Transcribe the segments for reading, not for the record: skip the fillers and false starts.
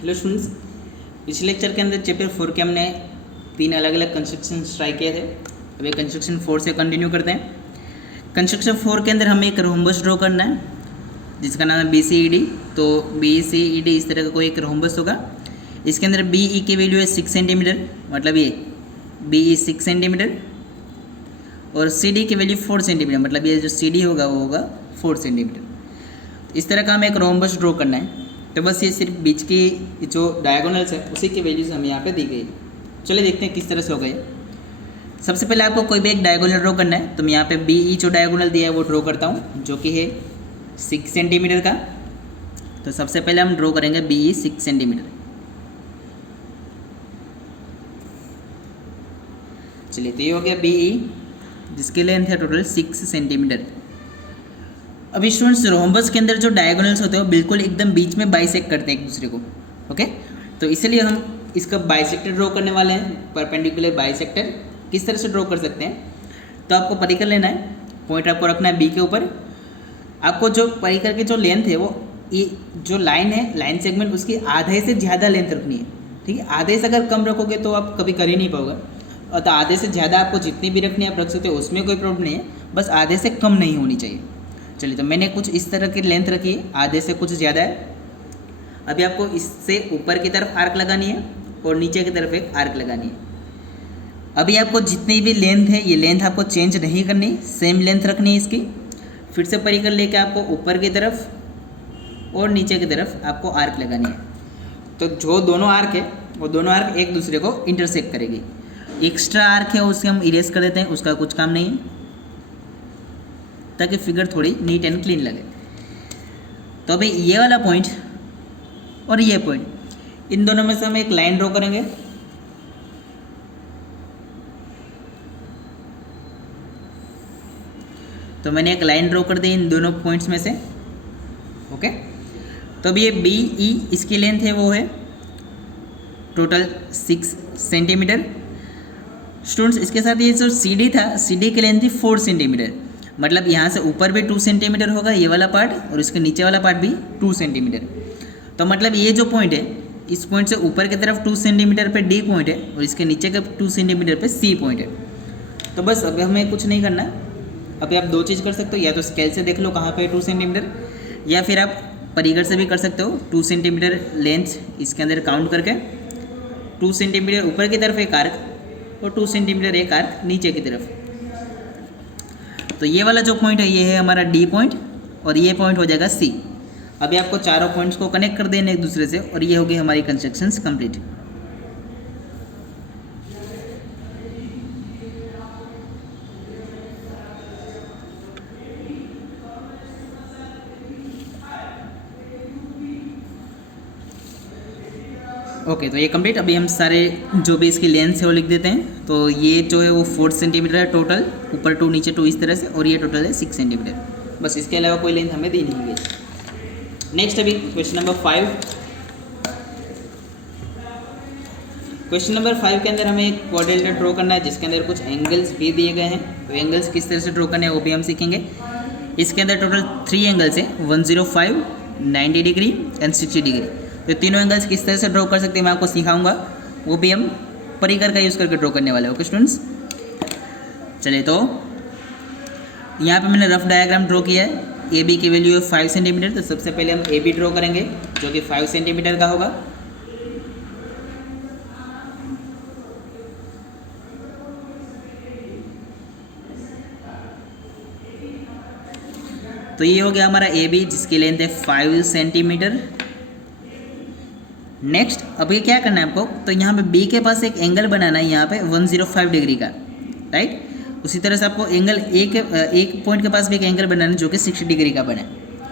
Hello students, पिछले lecture के अंदर चैप्टर 4 के हमने 3 अलग अलग कंस्ट्रक्शन ट्राई किए थे। अभी कंस्ट्रक्शन 4 से कंटिन्यू करते हैं। कंस्ट्रक्शन 4 के अंदर हमें एक रोम्बस ड्रॉ करना है जिसका नाम है BCED। तो BCED इस तरह का कोई एक रोम्बस होगा। इसके अंदर BE की वैल्यू है 6 सेंटीमीटर, मतलब ये BE 6 सेंटीमीटर, और CD की वैल्यू 4 सेंटीमीटर, मतलब ये जो CD होगा वो होगा 4 सेंटीमीटर। इस तरह का हमें एक रोम्बस ड्रॉ करना है। तो बस ये सिर्फ बीच की जो डायगोनल्स है उसी की वैल्यूज हमें यहाँ पे दी गई। चलिए देखते हैं किस तरह से हो गए। सबसे पहले आपको कोई भी एक डायगोनल ड्रॉ करना है, तो मैं यहाँ पे BE जो डायगोनल दिया है वो ड्रॉ करता हूँ, जो कि है 6 सेंटीमीटर का। तो सबसे पहले हम ड्रॉ करेंगे BE 6 सेंटीमीटर। चलिए, तो ये हो गया BE, जिसकी लेंथ है टोटल 6 सेंटीमीटर। अभी स्टूडेंट्स, रोम्बस के अंदर जो डायगोनल्स होते हैं वो बिल्कुल एकदम बीच में बाइसेक्ट करते हैं एक दूसरे को। ओके, तो इसलिए हम इसका बाइसेक्टर ड्रॉ करने वाले हैं, परपेंडिकुलर बाइसेक्टर। किस तरह से ड्रॉ कर सकते हैं, तो आपको परिकर लेना है, पॉइंट आपको रखना है B के ऊपर। आपको जो परिकर की जो लेंथ है वो ये जो लाइन है, लाइन सेगमेंट, उसकी आधे से ज़्यादा लेंथ रखनी है। ठीक है, आधे से अगर कम रखोगे तो आप कभी कर ही नहीं पाओगे, और तो आधे से ज़्यादा आपको जितनी भी रखनी है आप रख सकते हो, उसमें कोई प्रॉब्लम नहीं है, बस आधे से कम नहीं होनी चाहिए। चलिए, तो मैंने कुछ इस तरह की लेंथ रखी है, आधे से कुछ ज़्यादा है। अभी आपको इससे ऊपर की तरफ आर्क लगानी है और नीचे की तरफ एक आर्क लगानी है। अभी आपको जितनी भी लेंथ है ये लेंथ आपको चेंज नहीं करनी, सेम लेंथ रखनी है इसकी। फिर से परिकर लेके आपको ऊपर की तरफ और नीचे की तरफ आपको आर्क लगानी है। तो जो दोनों आर्क है वो दोनों आर्क एक दूसरे को इंटरसेक्ट करेगी। एक्स्ट्रा आर्क है उसे हम इरेज कर देते हैं, उसका कुछ काम नहीं है, ताकि फिगर थोड़ी नीट एंड क्लीन लगे। तो अभी ये वाला पॉइंट और ये पॉइंट, इन दोनों में से हम एक लाइन ड्रॉ करेंगे। तो मैंने एक लाइन ड्रॉ कर दी इन दोनों पॉइंट्स में से। ओके, तो अभी ये BE इसकी लेंथ है वो है टोटल 6 सेंटीमीटर। स्टूडेंट्स, इसके साथ ये जो CD था, CD की लेंथ थी 4 सेंटीमीटर, मतलब यहाँ से ऊपर भी 2 सेंटीमीटर होगा ये वाला पार्ट, और इसके नीचे वाला पार्ट भी 2 सेंटीमीटर। तो मतलब ये जो पॉइंट है, इस पॉइंट से ऊपर की तरफ 2 सेंटीमीटर पे D पॉइंट है और इसके नीचे के 2 सेंटीमीटर पे C पॉइंट है। तो बस अभी हमें कुछ नहीं करना। अभी आप दो चीज़ कर सकते हो, या तो स्केल से देख लो कहाँ पे 2 सेंटीमीटर, या फिर आप परिगर से भी कर सकते हो। 2 सेंटीमीटर लेंथ इसके अंदर काउंट करके 2 सेंटीमीटर ऊपर की तरफ एक आर्क और 2 सेंटीमीटर एक आर्क नीचे की तरफ। तो ये वाला जो पॉइंट है ये है हमारा D पॉइंट, और ये पॉइंट हो जाएगा C। अभी आपको चारों पॉइंट्स को कनेक्ट कर देना एक दूसरे से, और ये होगी हमारी कंस्ट्रक्शंस कंप्लीट। ओके, तो ये कंप्लीट। अभी हम सारे जो भी इसकी लेंथ है वो लिख देते हैं। तो ये जो है वो 4 सेंटीमीटर है टोटल, ऊपर 2 नीचे 2 इस तरह से, और ये टोटल है 6 सेंटीमीटर। बस इसके अलावा कोई लेंथ हमें दी नहीं गई। नेक्स्ट अभी क्वेश्चन नंबर 5। क्वेश्चन नंबर 5 के अंदर हमें एक क्वाड्रिलेटरल ड्रॉ करना है जिसके अंदर कुछ एंगल्स भी दिए गए हैं। तो एंगल्स किस तरह से ड्रॉ करने हैं वो भी हम सीखेंगे। इसके अंदर टोटल 3 एंगल्स हैं, 105, 90 डिग्री एंड 60 डिग्री। तो तीनों एंगल्स किस तरह से ड्रॉ कर सकते हैं मैं आपको सिखाऊंगा, वो भी हम परिकर का यूज़ करके ड्रॉ करने वाले हैं। ओके स्टूडेंट्स, चलिए, तो यहाँ पे मैंने रफ डायग्राम ड्रॉ किया है। AB की वैल्यू है 5 सेंटीमीटर। तो सबसे पहले हम AB ड्रॉ करेंगे जो कि 5 सेंटीमीटर का होगा। तो ये हो गया हमारा AB जिसकी लेंथ है 5 सेंटीमीटर। नेक्स्ट अभी क्या करना है आपको, तो यहाँ पे B के पास एक एंगल बनाना है यहाँ पे 105 डिग्री का, राइट। उसी तरह से आपको एंगल एक पॉइंट के पास भी एक एंगल बनाना है जो कि 60 डिग्री का बने,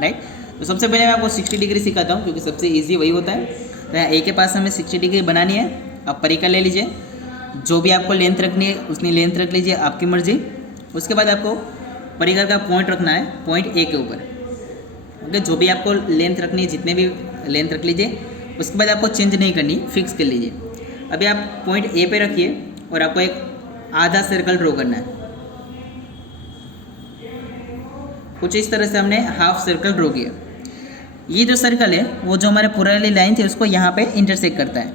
राइट। तो सबसे पहले मैं आपको 60 डिग्री सिखाता हूँ क्योंकि सबसे ईजी वही होता है। तो यहाँ A के पास हमें 60 डिग्री बनानी है। आप परिकर ले लीजिए, जो भी आपको लेंथ रखनी है उतनी लेंथ रख लीजिए, आपकी मर्जी। उसके बाद आपको परिकर का पॉइंट रखना है पॉइंट A के ऊपर। ओके, जो भी आपको लेंथ रखनी है जितने भी लेंथ रख लीजिए, उसके बाद आपको चेंज नहीं करनी, फिक्स कर लीजिए। अभी आप पॉइंट A पे रखिए और आपको एक आधा सर्कल ड्रॉ करना है। कुछ इस तरह से हमने हाफ सर्कल ड्रॉ किया। ये जो सर्कल है वो जो हमारे पूरा वाली लाइन थी उसको यहाँ पे इंटरसेक्ट करता है।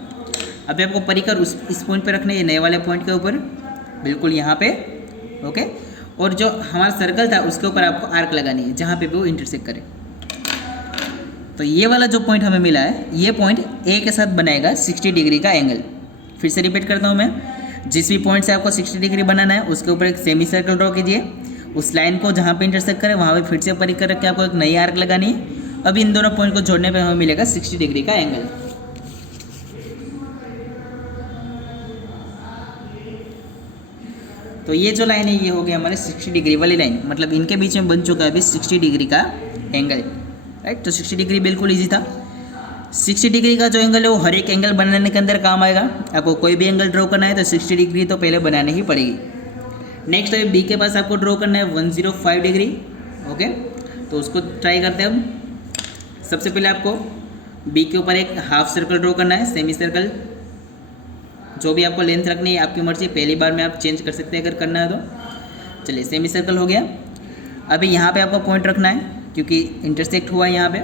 अभी आपको परिकर इस पॉइंट पे रखने, ये नए वाले पॉइंट के ऊपर बिल्कुल यहाँ पे, ओके। और जो हमारा सर्कल था उसके ऊपर आपको आर्क लगानी है जहाँ पे भी वो इंटरसेक्ट करे। तो ये वाला जो पॉइंट हमें मिला है, ये पॉइंट ए के साथ बनाएगा 60 डिग्री का एंगल। फिर से रिपीट करता हूँ मैं, जिस भी पॉइंट से आपको 60 डिग्री बनाना है उसके ऊपर एक सेमी सर्कल ड्रॉ कीजिए। उस लाइन को जहाँ पे इंटरसेक्ट करे वहाँ पे फिर से परिकर रख के आपको एक नई आर्क लगानी है। अब इन दोनों पॉइंट को जोड़ने पे हमें मिलेगा 60 डिग्री का एंगल। तो ये जो लाइन है ये हो गया हमारे 60 डिग्री वाली लाइन, मतलब इनके बीच में बन चुका है अभी 60 डिग्री का एंगल, राइट। तो 60 डिग्री बिल्कुल ईजी था। 60 डिग्री का जो एंगल है वो हर एक एंगल बनाने के अंदर काम आएगा। आपको कोई भी एंगल ड्रॉ करना है तो 60 डिग्री तो पहले बनानी ही पड़ेगी। नेक्स्ट है बी के पास आपको ड्रॉ करना है 105 डिग्री, ओके। तो उसको ट्राई करते हैं हम। सबसे पहले आपको बी के ऊपर एक हाफ सर्कल ड्रॉ करना है, सेमी सर्कल। जो भी आपको लेंथ रखनी है आपकी मर्जी, पहली बार में आप चेंज कर सकते हैं अगर करना है तो। चलिए, सेमी सर्कल हो गया। अभी यहाँ पे आपको पॉइंट रखना है क्योंकि इंटरसेक्ट हुआ है यहाँ पे।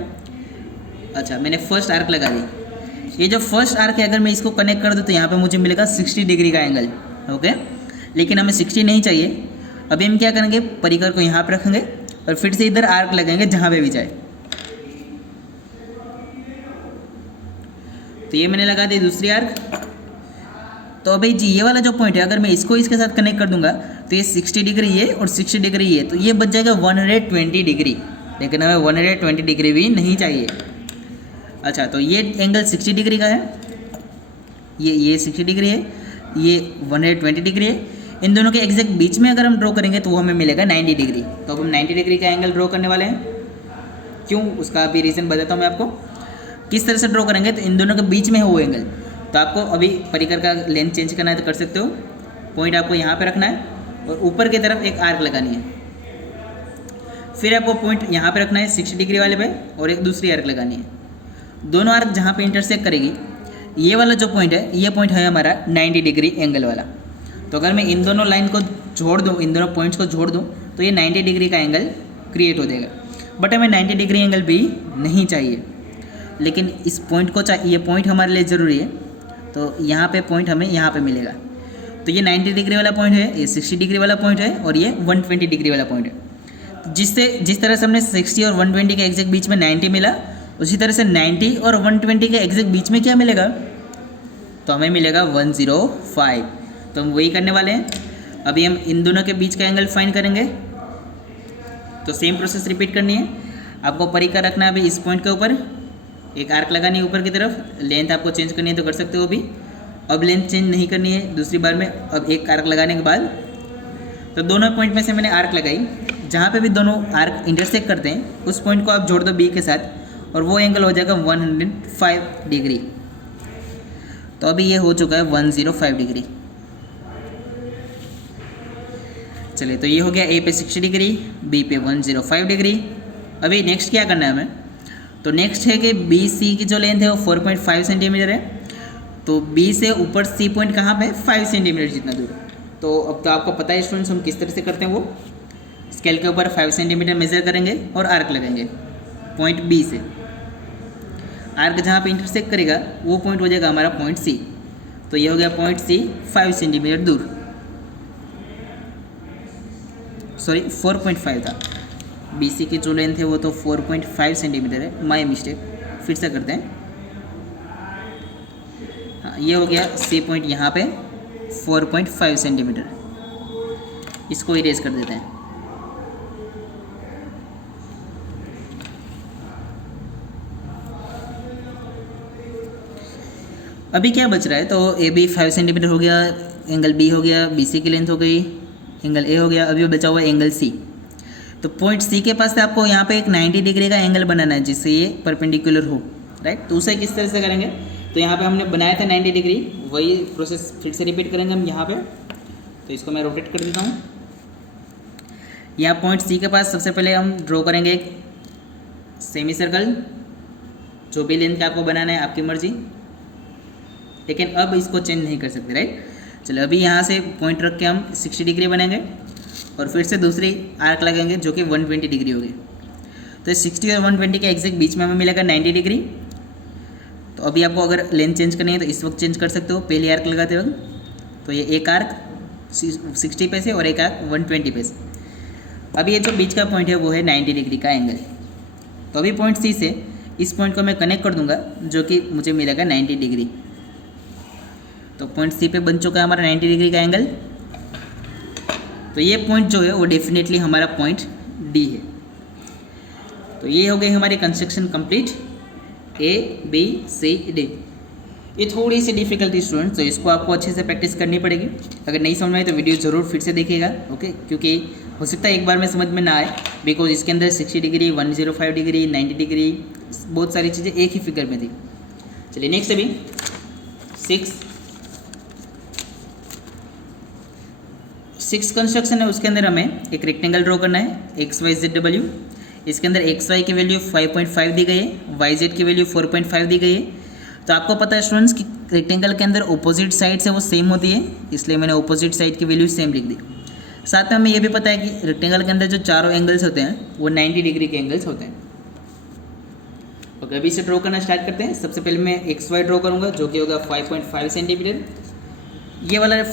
अच्छा, मैंने फर्स्ट आर्क लगा दी। ये जो फर्स्ट आर्क है अगर मैं इसको कनेक्ट कर दूँ तो यहाँ पे मुझे मिलेगा 60 डिग्री का एंगल, ओके। लेकिन हमें 60 नहीं चाहिए। अभी हम क्या करेंगे, परिकर को यहाँ पे रखेंगे और फिर से इधर आर्क लगाएंगे जहाँ पे भी जाए। तो ये मैंने लगा दी दूसरी आर्क। तो अभी जी ये वाला जो पॉइंट है अगर मैं इसको इसके साथ कनेक्ट कर दूंगा तो ये 60 डिग्री ये और 60 डिग्री ये, तो ये बच जाएगा 120 डिग्री। लेकिन हमें 120 डिग्री भी नहीं चाहिए। अच्छा, तो ये एंगल 60 डिग्री का है, ये 60 डिग्री है, ये 120 डिग्री है। इन दोनों के एग्जैक्ट बीच में अगर हम ड्रॉ करेंगे तो वो हमें मिलेगा 90 डिग्री। तो अब हम 90 डिग्री का एंगल ड्रॉ करने वाले हैं। क्यों, उसका अभी रीज़न बताता हूँ मैं आपको। किस तरह से ड्रॉ करेंगे, तो इन दोनों के बीच में है वो एंगल। तो आपको अभी परिकर का लेंथ चेंज करना है तो कर सकते हो। पॉइंट आपको यहाँ पे रखना है और ऊपर की तरफ एक आर्क लगानी है। फिर आपको पॉइंट यहाँ पे रखना है 60 डिग्री वाले पे और एक दूसरी आर्क लगानी है। दोनों आर्क जहाँ पे इंटरसेक्ट करेगी, ये वाला जो पॉइंट है ये पॉइंट है हमारा 90 डिग्री एंगल वाला। तो अगर मैं इन दोनों लाइन को जोड़ दूँ, इन दोनों पॉइंट्स को जोड़ दूँ तो ये 90 डिग्री का एंगल क्रिएट हो जाएगा। बट हमें 90 डिग्री एंगल भी नहीं चाहिए, लेकिन इस पॉइंट को चाहिए, ये पॉइंट हमारे लिए ज़रूरी है। तो यहाँ पे पॉइंट हमें यहाँ पे मिलेगा। तो ये 90 डिग्री वाला पॉइंट है, ये 60 डिग्री वाला पॉइंट है और ये 120 डिग्री वाला पॉइंट है। जिस तरह से हमने 60 और 120 के एग्जैक्ट बीच में 90 मिला, उसी तरह से 90 और 120 के एग्जैक्ट बीच में क्या मिलेगा, तो हमें मिलेगा 105। तो हम वही करने वाले हैं। अभी हम इन दोनों के बीच का एंगल फाइंड करेंगे। तो सेम प्रोसेस रिपीट करनी है। आपको परिकर रखना है अभी इस पॉइंट के ऊपर, एक आर्क लगानी है ऊपर की तरफ। लेंथ आपको चेंज करनी है तो कर सकते हो अभी। अब लेंथ चेंज नहीं करनी है दूसरी बार में। अब एक आर्क लगाने के बाद, तो दोनों पॉइंट में से मैंने आर्क लगाई। जहाँ पे भी दोनों आर्क इंटरसेक्ट करते हैं उस पॉइंट को आप जोड़ दो बी के साथ और वो एंगल हो जाएगा 105 डिग्री। तो अभी ये हो चुका है 105 डिग्री। चलिए, तो ये हो गया ए पे 60 डिग्री, बी पे 105 डिग्री। अभी नेक्स्ट क्या करना है हमें, तो नेक्स्ट है कि बी सी की जो लेंथ है वो 4.5 सेंटीमीटर है। तो बी से ऊपर सी पॉइंट कहाँ पे, 5 सेंटीमीटर जितना दूर। तो अब तो आपको पता है स्टूडेंट्स हम किस तरह से करते हैं। वो स्केल के ऊपर 5 सेंटीमीटर मेजर करेंगे और आर्क लगाएंगे पॉइंट बी से। आर्क जहाँ पे इंटरसेक्ट करेगा वो पॉइंट हो जाएगा हमारा पॉइंट सी। तो ये हो गया पॉइंट सी 5 सेंटीमीटर दूर, सॉरी 4.5 था। बी सी की जो लेंथ है वो तो 4.5 सेंटीमीटर है, माय मिस्टेक। फिर से करते हैं। हाँ, ये हो गया सी पॉइंट यहाँ पे 4.5 सेंटीमीटर। इसको इरेज कर देते हैं। अभी क्या बच रहा है, तो ए बी 5 सेंटीमीटर हो गया, एंगल बी हो गया, बी सी की लेंथ हो गई, एंगल ए हो गया। अभी बचा हुआ एंगल सी। तो पॉइंट सी के पास से आपको यहाँ पे एक 90 डिग्री का एंगल बनाना है जिससे ये परपेंडिकुलर हो, राइट। तो उसे किस तरह से करेंगे, तो यहाँ पे हमने बनाया था 90 डिग्री, वही प्रोसेस फिर से रिपीट करेंगे हम यहाँ पे। तो इसको मैं रोटेट कर देता हूँ। यहाँ पॉइंट सी के पास सबसे पहले हम ड्रॉ करेंगे एक सेमी सर्कल। जो भी लेंथ का आपको बनाना है आपकी मर्जी, लेकिन अब इसको चेंज नहीं कर सकते, राइट। चलो, अभी यहाँ से पॉइंट रख के हम 60 डिग्री बनाएंगे और फिर से दूसरी आर्क लगाएंगे जो कि 120 डिग्री होगी। तो तो 60 और 120 के एग्जैक्ट बीच में हमें मिलेगा 90 डिग्री। तो अभी आपको अगर लेंथ चेंज करनी है तो इस वक्त चेंज कर सकते हो पहली आर्क लगाते वक्त। तो ये एक आर्क 60 पे से और एक आर्क 120 पे से। अभी ये जो बीच का पॉइंट है वो है 90 डिग्री का एंगल। तो अभी पॉइंट सी से इस पॉइंट को मैं कनेक्ट कर दूंगा जो कि मुझे मिलेगा 90 डिग्री। तो पॉइंट सी पे बन चुका है हमारा 90 डिग्री का एंगल। तो ये पॉइंट जो है वो डेफिनेटली हमारा पॉइंट डी है। तो ये हो गई हमारी कंस्ट्रक्शन कंप्लीट ABCD। ये थोड़ी सी डिफिकल्टी स्टूडेंट, तो इसको आपको अच्छे से प्रैक्टिस करनी पड़ेगी। अगर नहीं समझ में आए तो वीडियो ज़रूर फिर से देखिएगा, ओके, क्योंकि हो सकता है एक बार में समझ में ना आए, बिकॉज इसके अंदर 60 डिग्री 105 डिग्री 90 डिग्री बहुत सारी चीज़ें एक ही फिगर में थी। चलिए नेक्स्ट अभी 6 कंस्ट्रक्शन है, उसके अंदर हमें एक रेक्टेंगल ड्रॉ करना है XYZW। इसके अंदर XY की वैल्यू 5.5 दी गई है, YZ की वैल्यू 4.5 दी गई है। तो आपको पता है स्टूडेंट्स कि रेक्टेंगल के अंदर ऑपोजिट साइड से वो सेम होती है, इसलिए मैंने ऑपोजिट साइड की वैल्यू सेम लिख दी। साथ में हमें ये भी पता है कि रेक्टेंगल के अंदर जो चारों एंगल्स होते हैं वो 90 डिग्री के एंगल्स होते हैं। ओके, अभी से ड्रॉ करना स्टार्ट करते हैं। सबसे पहले मैं XY ड्रॉ करूँगा जो कि होगा 5.5 सेंटीमीटर। ये वाला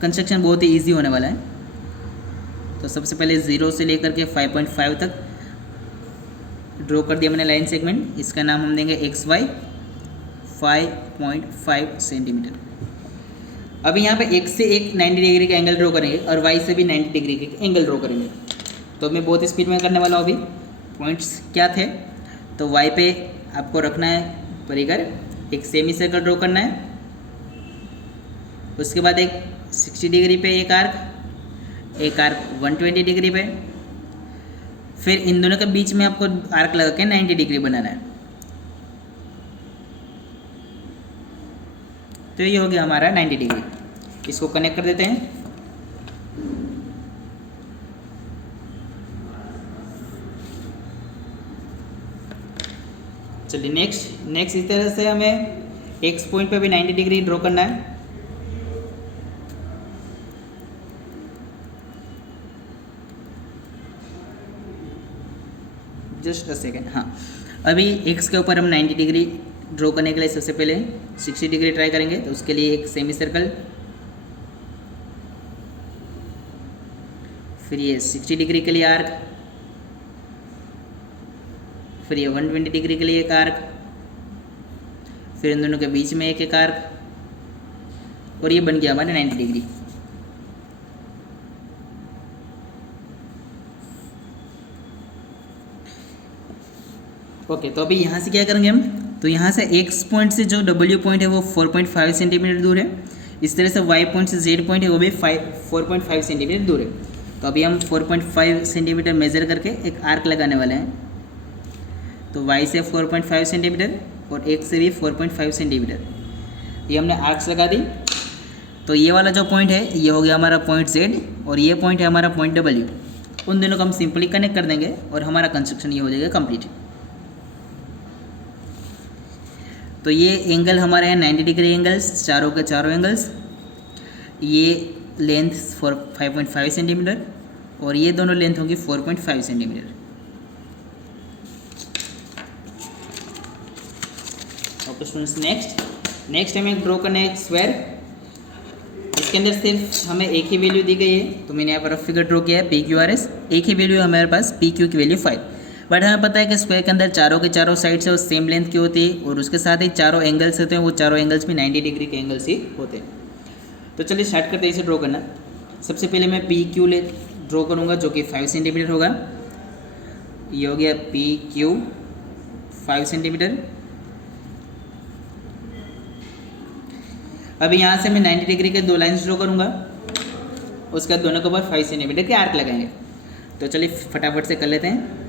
कंस्ट्रक्शन बहुत ही ईजी होने वाला है। तो सबसे पहले 0 से लेकर के 5.5 तक ड्रॉ कर दिया मैंने लाइन सेगमेंट। इसका नाम हम देंगे XY 5.5 सेंटीमीटर। अभी यहाँ पे X से एक 90 डिग्री का एंगल ड्रॉ करेंगे और Y से भी 90 डिग्री के एंगल ड्रॉ करेंगे। तो मैं बहुत स्पीड में करने वाला हूँ। अभी पॉइंट्स क्या थे, तो Y पे आपको रखना है परिकर, एक सेमी सर्कल ड्रॉ करना है। उसके बाद एक 60 डिग्री पे एक आर्क 120 डिग्री पे, फिर इन दोनों के बीच में आपको आर्क लगा के 90 डिग्री बनाना है। तो ये हो गया हमारा 90 डिग्री। इसको कनेक्ट कर देते हैं। चलिए नेक्स्ट इस तरह से हमें X पॉइंट पे भी 90 डिग्री ड्रॉ करना है। जस्ट अ सेकेंड, हाँ। अभी X के ऊपर हम 90 डिग्री ड्रॉ करने के लिए सबसे पहले 60 डिग्री ट्राई करेंगे। तो उसके लिए एक सेमी सर्कल, फिर ये 60 डिग्री के लिए आर्क, फिर ये 120 डिग्री के लिए एक आर्क, फिर इन दोनों के बीच में एक आर्क, और ये बन गया हमारे 90 डिग्री। ओके, तो अभी यहाँ से क्या करेंगे हम, तो यहाँ से X पॉइंट से जो W पॉइंट है वो 4.5 सेंटीमीटर दूर है। इस तरह से Y पॉइंट से Z पॉइंट है वो भी 4.5 सेंटीमीटर दूर है। तो अभी हम 4.5 सेंटीमीटर मेज़र करके एक आर्क लगाने वाले हैं। तो Y से 4.5 सेंटीमीटर और X से भी 4.5 सेंटीमीटर, ये हमने आर्क्स लगा दी। तो ये वाला जो पॉइंट है ये हो गया हमारा पॉइंट Z और ये पॉइंट है हमारा पॉइंट W। उन दोनों को हम सिंपली कनेक्ट कर देंगे और हमारा कंस्ट्रक्शन ये हो जाएगा कंप्लीट। तो ये एंगल हमारे हैं 90 डिग्री एंगल्स, चारों के चारों एंगल्स। ये लेंथ 5.5 सेंटीमीटर और ये दोनों लेंथ होगी 4.5 सेंटीमीटर। ओके स्टूडेंट्स, नेक्स्ट हमें ड्रॉ करना है एक स्क्वायर। इसके अंदर सिर्फ हमें एक ही वैल्यू दी गई है, तो मैंने यहाँ पर फिगर ड्रॉ किया है PQRS। एक ही वैल्यू है हमारे पास, PQ की वैल्यू 5। बट हमें पता है कि स्क्वायर के अंदर चारों के चारों साइड से वो सेम लेंथ की होती है और उसके साथ ही चारों एंगल्स होते हैं, वो चारों एंगल्स भी 90 डिग्री के एंगल्स ही होते हैं। तो चलिए स्टार्ट करते हैं इसे ड्रॉ करना। सबसे पहले मैं PQ ड्रॉ करूँगा जो कि 5 सेंटीमीटर होगा। ये हो गया PQ 5 सेंटीमीटर। अभी यहाँ से मैं 90 डिग्री के दो लाइन्स ड्रॉ करूँगा, उसके बाद दोनों के ऊपर 5 सेंटीमीटर के आर्क लगाएंगे। तो चलिए फटाफट से कर लेते हैं,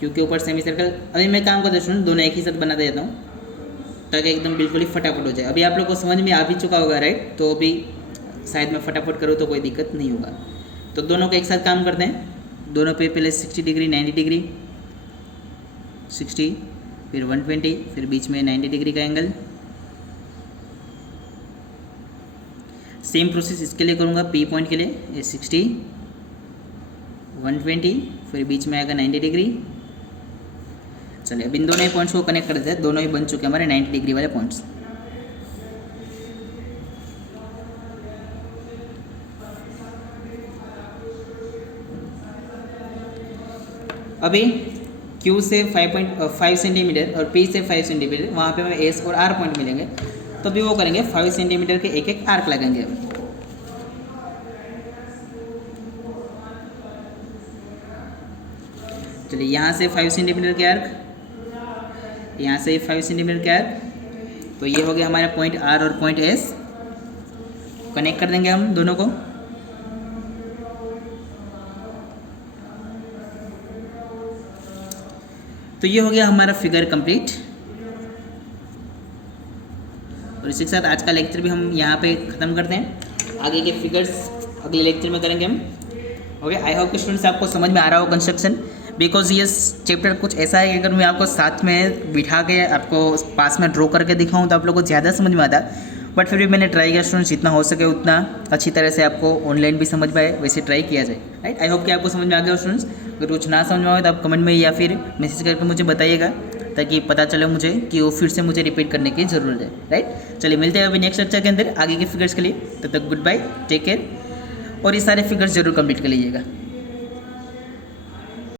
क्योंकि ऊपर सेमी सर्कल। अभी मैं काम करता हूँ दोनों एक ही साथ बनाते जाता हूँ ताकि एकदम बिल्कुल ही फटाफट हो जाए। अभी आप लोग को समझ में आ भी चुका होगा, राइट? तो अभी शायद मैं फटाफट करूँ तो कोई दिक्कत नहीं होगा। तो दोनों को एक साथ काम करते हैं। दोनों पे पहले 60 डिग्री 90 डिग्री 60, फिर 120, फिर बीच में 90 डिग्री का एंगल। सेम प्रोसेस इसके लिए करूँगा, P पॉइंट के लिए 60 120, फिर बीच में आएगा 90 डिग्री चलिए अब इन दोनों ही पॉइंट्स को कनेक्ट कर देते हैं, दोनों ही बन चुके हैं हमारे 90 डिग्री वाले पॉइंट्स। अभी Q से 5.5 सेंटीमीटर और P से 5 सेंटीमीटर वहाँ पे हमें S और R पॉइंट मिलेंगे, तो अभी वो करेंगे 5 सेंटीमीटर के एक एक आर्क लगाएंगे। चलिए यहाँ से 5 सेंटीमीटर के आर्क, यहाँ से 5 सेंटीमीटर के आर्क, तो ये हो गया हमारा पॉइंट R और पॉइंट S। कनेक्ट कर देंगे हम दोनों को। तो ये हो गया हमारा फिगर कंप्लीट। और इसी के साथ आज का लेक्चर भी हम यहाँ पे ख़त्म करते हैं। आगे के फिगर्स अगले लेक्चर में करेंगे हम। ओके, आई होप कि स्टूडेंट्स आपको समझ में आ रहा हो कंस्ट्रक्शन, बिकॉज ये चैप्टर कुछ ऐसा है कि अगर मैं आपको साथ में बिठा के आपको पास में ड्रॉ करके दिखाऊं तो आप लोगों को ज़्यादा समझ में आता है, बट फिर भी मैंने ट्राई किया स्टूडेंट्स जितना हो सके उतना अच्छी तरह से आपको ऑनलाइन भी समझ में आए वैसे ट्राई किया जाए। राइट, आई होप कि आपको समझ में आ गया स्टूडेंट्स। अगर कुछ ना समझ में आए तो आप कमेंट में या फिर मैसेज करके मुझे बताइएगा, ताकि पता चले मुझे कि वो फिर से मुझे रिपीट करने की ज़रूरत है। राइट, चलिए मिलते हैं अभी नेक्स्ट लेक्चर के अंदर आगे के फिगर्स के लिए। तब तक गुड बाय, टेक केयर, और ये सारे फिगर्स जरूर कंप्लीट कर लीजिएगा।